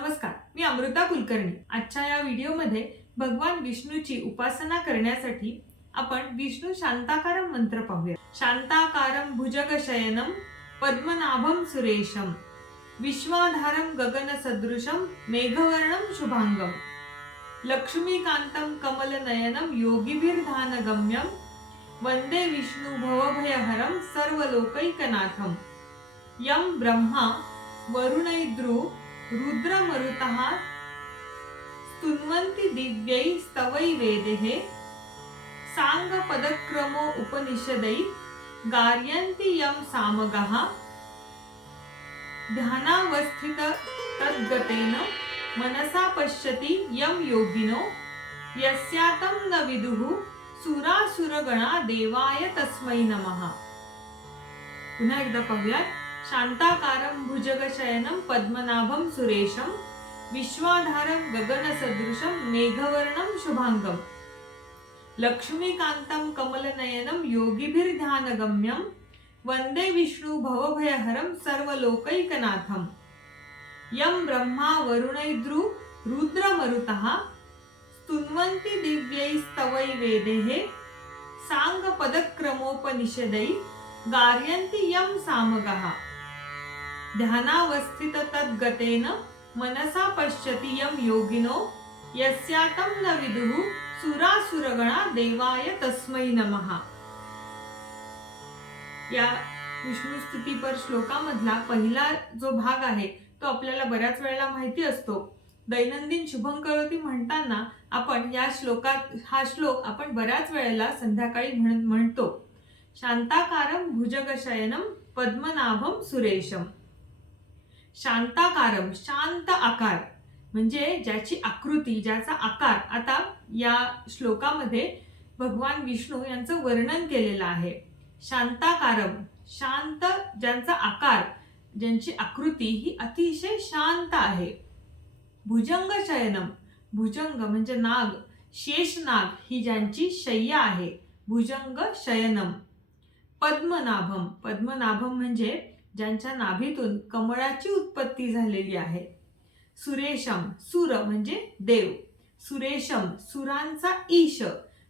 नमस्कार, मी अमृता कुलकर्णी। आजच्या या व्हिडिओमध्ये भगवान विष्णूची उपासना करण्यासाठी आपण विष्णू शांताकारम मंत्र पाहूया। शांताकारम भुजगशयनम पद्मनाभम सुरेशम विश्वाधारम गगनसदृशम मेघवर्णम शुभांगम लक्ष्मीकांतं कमलनयनं योगिभिर्ध्यानगम्यं वंदे विष्णु भवभयहरं सर्वलोकैकनाथं यं ब्रह्मा वरुणैर्द्रु रुद्रमरुतः स्तुन्वन्ति दिव्यै स्तवै वेदैः सांगपदक्रमो उपनिषदै गार्यन्ति यं सामगः ध्यानावस्थित तद्गतेन मनसा पश्यति यं योगिनो यस्यातं न विदुः सुरासुरगणा देवाय तस्मै नमः। पुन्हा एकदा पाहूयात। शांताकारं भुजगशयनं पद्मनाभं सुरेशं विश्वाधारं गगनसदृशं मेघवर्णं शुभांगं लक्ष्मीकांतं कमलनयनं योगिभिर्ध्यानगम्यं वंदे विष्णु भवभयहरं सर्वलोकैकनाथं यं ब्रह्मा वरुणैर्द्रु रुद्रमरुतः स्तुन्वन्ति दिव्यै स्तवै वेदैः सांगपदक्रमोपनिषदै गार्यन्ति यं सामगः ध्यानावस्थित तद्गतेन मनसा पश्यति यं योगिनो यस्यातं न विदुः सुरासुरगणा देवाय तस्मै नमः। या विष्णू स्तुतीपर श्लोकामधला पहिला जो भाग आहे तो आपल्याला बऱ्याच वेळेला माहिती असतो। दैनंदिन शुभं करोती म्हणताना आपण या श्लोकात हा श्लोक आपण बऱ्याच वेळेला संध्याकाळी म्हणतो। शांताकारम भुजगशयनम पद्मनाभम सुरेशम। शांताकारम शांत आकार म्हणजे ज्याची आकृती ज्याचा आकार आता या श्लोकामध्ये भगवान विष्णू यांचं वर्णन केलेलं आहे। शांताकारम शांत ज्यांचा आकार ज्यांची आकृती ही अतिशय शांत आहे। भुजंग शयनम भुजंग म्हणजे नाग शेषनाग ही ज्यांची शय्या आहे भुजंग शयनम। पद्मनाभम पद्मनाभम म्हणजे ज्यांच्या नाभीतून कमळाची उत्पत्ती झालेली आहे। सुरेशम सुर म्हणजे देव सुरेशम सुरांचा ईश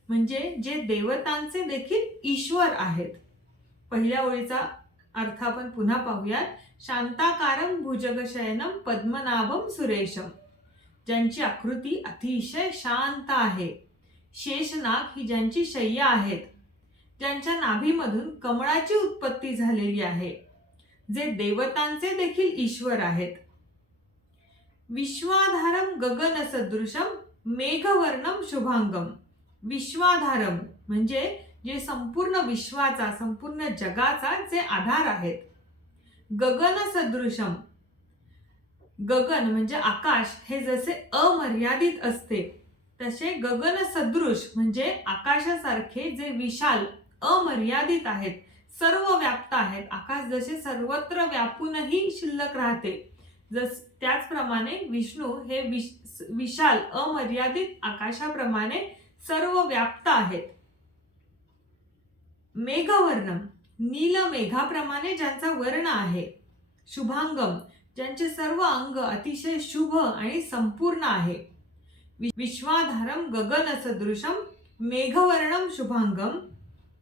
म्हणजे जे देवतांचे देखील ईश्वर आहेत। पहिल्या ओळीचा अर्थ आपण पुन्हा पाहूयात। शांताकारम भुजगशयनम पद्मनाभम सुरेशम ज्यांची आकृती अतिशय शांत आहे। शेषनाग ही ज्यांची शय्या आहेत ज्यांच्या नाभीमधून कमळाची उत्पत्ती झालेली आहे जे देवतांचे देखील ईश्वर आहेत। विश्वाधारम गगनसदृशम मेघवर्णम शुभांगम विश्वाधारम म्हणजे जे संपूर्ण विश्वाचा संपूर्ण जगाचा जे आधार आहेत। गगनसदृशम गगन म्हणजे आकाश हे जसे अमर्यादित असते तसे गगनसदृश म्हणजे आकाशासारखे जे विशाल अमर्यादित आहेत सर्व व्याप्त आहेत। आकाश जसे सर्वत्र व्यापूनही शिल्लक राहते त्याचप्रमाणे विष्णू हे विशाल अमर्यादित आकाशाप्रमाणे सर्व व्याप्त आहेत। मेघवर्णम नील मेघाप्रमाणे ज्यांचा वर्ण आहे। शुभांगम ज्यांचे सर्व अंग अतिशय शुभ आणि संपूर्ण आहे। विश्वाधारम गगनसदृशम मेघवर्णम शुभांगम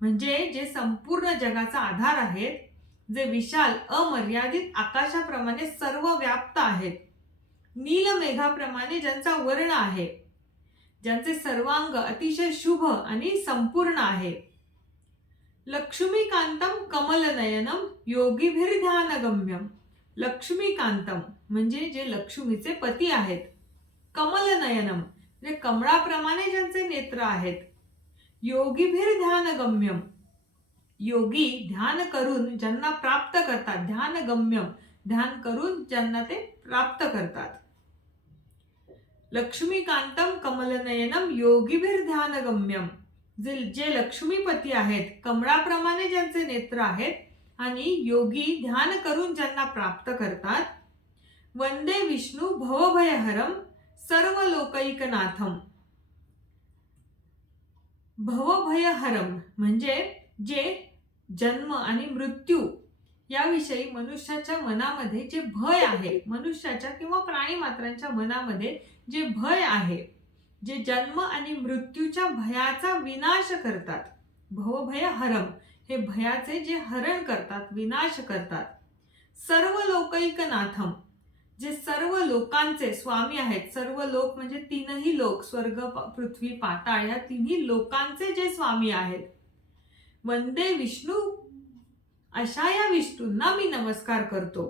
म्हणजे जे संपूर्ण जगाचा आधार आहेत जे विशाल अमर्यादित आकाशाप्रमाणे सर्व व्याप्त आहेत। नील मेघाप्रमाणे ज्यांचा वर्ण आहे ज्यांचे सर्वांग अतिशय शुभ आणि संपूर्ण आहे। लक्ष्मीकांतम कमलनयनम योगिभिर्ध्यानगम्यम लक्ष्मीकांतम म्हणजे जे लक्ष्मीचे पती आहेत। कमलनयनम जे कमळाप्रमाणे ज्यांचे नेत्र आहेत। योगिभिर्ध्यानगम्यम योगी ध्यान करून ज्यांना प्राप्त करतात ध्यानगम्यम ध्यान करून ज्यांना ते प्राप्त करतात। लक्ष्मीकांतम कमलनयनम योगिभिर्ध्यानगम्यम जे लक्ष्मीपती आहेत कमळाप्रमाणे ज्यांचे नेत्र आहेत आणि योगी ध्यान करून ज्यांना प्राप्त करतात। वंदे विष्णु भवभयहरम सर्वलोकैकनाथम भवभयहरम म्हणजे जे जन्म आणि मृत्यू याविषयी मनुष्याच्या मनामध्ये जे भय आहे, मनुष्याच्या किंवा प्राणी मात्रांच्या मनामध्ये जे भय आहे, जे जन्म आणि मृत्यूच्या भयाचा विनाश करतात, भवभय हरम, हे भयाचे जे हरण करतात, विनाश करतात. सर्व लोकैकनाथम, जे सर्व लोकांचे स्वामी आहेत. सर्व लोक म्हणजे तीनही लोक, स्वर्ग, पृथ्वी, पाताळ, या तिन्ही लोकांचे जे स्वामी आहेत. वंदे विष्णू, अशा या विष्णूंना मी नमस्कार करतो.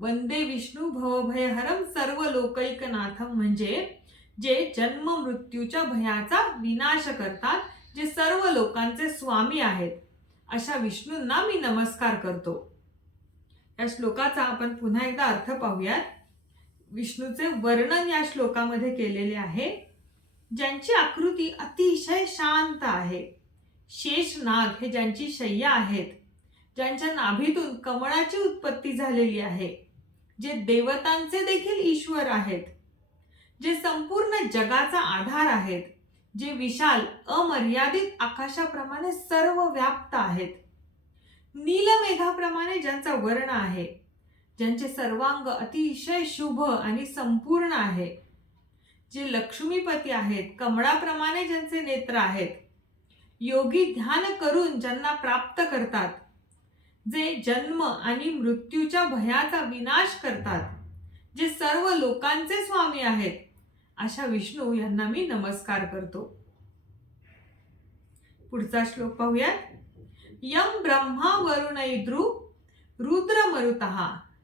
वंदे विष्णू भवभयहरम सर्व लोकैकनाथम, म्हणजे जे जन्म मृत्यूच्या भयाचा विनाश करतात, जे सर्व लोकांचे स्वामी आहेत, अशा विष्णूंना मी नमस्कार करतो. या श्लोकाचा आपण पुन्हा एकदा अर्थ पाहूयात. विष्णूचे वर्णन या श्लोकामध्ये केलेले आहे. ज्यांची आकृती अतिशय शांत आहे, शेषनाग हे ज्यांची शय्या आहेत, ज्यांच्या नाभीतून कमळाची उत्पत्ती झालेली आहे, जे देवतांचे देखील ईश्वर आहेत, जे संपूर्ण जगाचा आधार आहेत, जे विशाल अमर्यादित आकाशाप्रमाणे सर्व व्याप्त आहेत, नीलमेघाप्रमाणे ज्यांचा वर्ण आहे, ज्यांचे सर्वांग अतिशय शुभ आणि संपूर्ण आहे, जे लक्ष्मीपती आहेत, कमळाप्रमाणे ज्यांचे नेत्र आहेत, योगी ध्यान करून ज्यांना प्राप्त करतात, जे जन्म आणि मृत्यूच्या भयाचा विनाश करतात, जे सर्व लोकांचे स्वामी आहेत, अशा विष्णू यांना मी नमस्कार करतो. पुढचा श्लोक पाहूया. यम ब्रह्मा वरुणैद्रु रुद्र मरुतः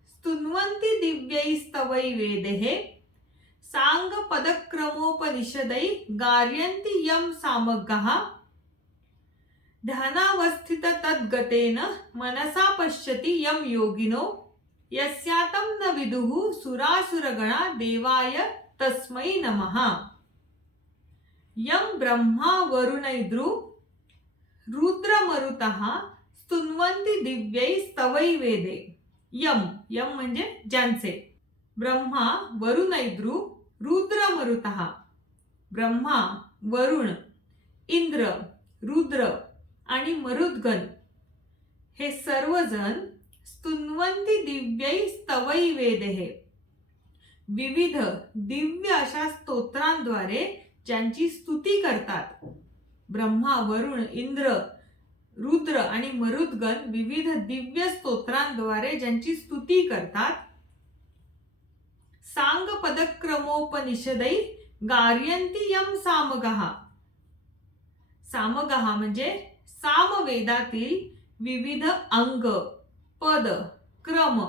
स्तुन्वन्ति दिव्यैस्तवै वेदेः सांग पदक्रमोपनिषदै गार्यन्ति यम सामगाः ध्यानावस्थित तद्गतेन मनसा पश्यति यम योगिनो यस्यातं न विदुः सुरासुरगणा देवाय तस्मै नमः. यम ब्रह्मा वरुणैद्रु रुद्र मरुतः स्तुन्वन्ति दिव्यैस्तवै वेदे. यम, यम म्हणजे ज्यांचे. ब्रह्मा, वरुणैद्रु, रुद्र मरुतः, ब्रह्मा, वरुण, इंद्र, रुद्र आणि मरुद्गण हे सर्वजण स्तुन्वन्ति दिव्यैस्तवै वेदेः, विविध दिव्य अशा स्तोत्रांद्वारे ज्यांची स्तुती करतात. ब्रह्मा, वरुण, इंद्र, रुद्र आणि मरुद्गण विविध दिव्य स्तोत्रांद्वारे ज्यांची स्तुती करतात. सांग पदक्रमोपनिषदै गार्यन्ति यम सामगाः. सामगाः म्हणजे सामवेदातील विविध अंग, पद, क्रम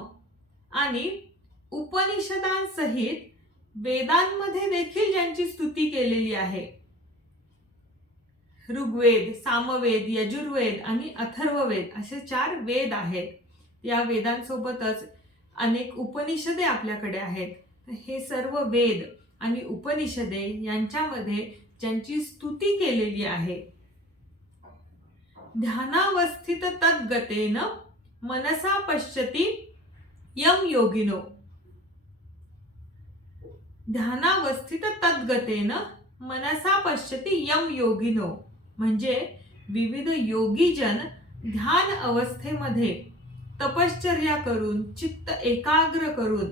आणि उपनिषदांसहित वेदांमध्ये देखील ज्यांची स्तुती केलेली आहे. ऋग्वेद, सामवेद, यजुर्वेद आणि अथर्ववेद असे 4 वेद आहेत. या वेदांसोबतच अनेक उपनिषदे आपल्याकडे आहेत. हे सर्व वेद आणि उपनिषदे यांच्यामध्ये ज्यांची स्तुती केलेली आहे. ध्यानावस्थित तद्गतेन मनसा पश्यति यम योगिनो. ध्यानावस्थित तद्गतेन मनसा पश्यति यम योगिनो म्हणजे विविध योगीजन ध्यान अवस्थेमध्ये तपश्चर्या करून, चित्त एकाग्र करून,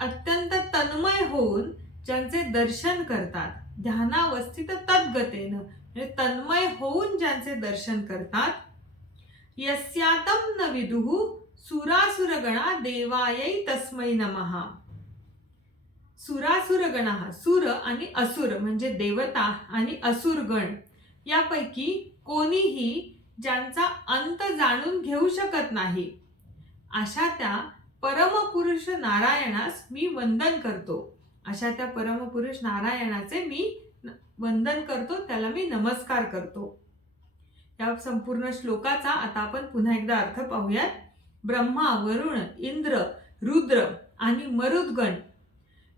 अत्यंत तन्मय होऊन ज्यांचे दर्शन करतात. ध्यानावस्थित तद्गतेन म्हणजे तन्मय होऊन ज्यांचे दर्शन करतात. यस्यातं न विदुः सुरासुरगणा देवायै तस्मै नमः. सुरासुरगणा, सुर आणि असुर म्हणजे देवता आणि असुरगण यापैकी कोणीही ज्यांचा अंत जाणून घेऊ शकत नाही, अशा त्या परमपुरुष नारायणास मी वंदन करतो. अशा त्या परमपुरुष नारायणाचे मी वंदन करतो, त्याला मी नमस्कार करतो. या संपूर्ण श्लोकाचा आता आपण पुन्हा एकदा अर्थ पाहूयात. ब्रह्मा, वरुण, इंद्र, रुद्र आणि मरुद्गण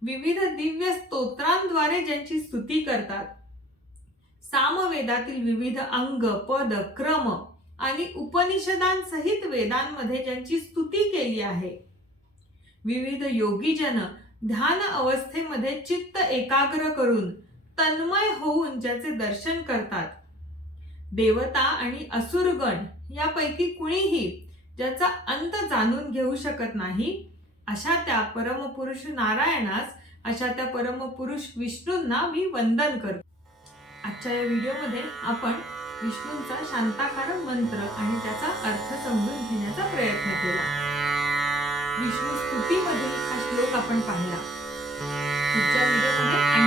विविध दिव्य स्तोत्रांद्वारे ज्यांची स्तुती करतात. सामवेदातील विविध अंग, पद, क्रम आणि उपनिषदांसहित वेदांमध्ये ज्यांची स्तुती केली आहे. विविध योगीजन ध्यान अवस्थेमध्ये चित्त एकाग्र करून तन्मय होऊन ज्याचे दर्शन करतात. देवता आणि असुरगण यापैकी कुणीही ज्याचा अंत जाणून घेऊ शकत नाही, अशा त्या परमपुरुष नारायणास, अशा त्या परमपुरुष विष्णूंना मी वंदन करतो. आजच्या या व्हिडिओमध्ये आपण विष्णूंचा शांताकारक मंत्र आणि त्याचा अर्थ समजून घेण्याचा प्रयत्न केला. विष्णू स्तुतीमधील हा श्लोक आपण पाहिला. पुढच्या व्हिडिओमध्ये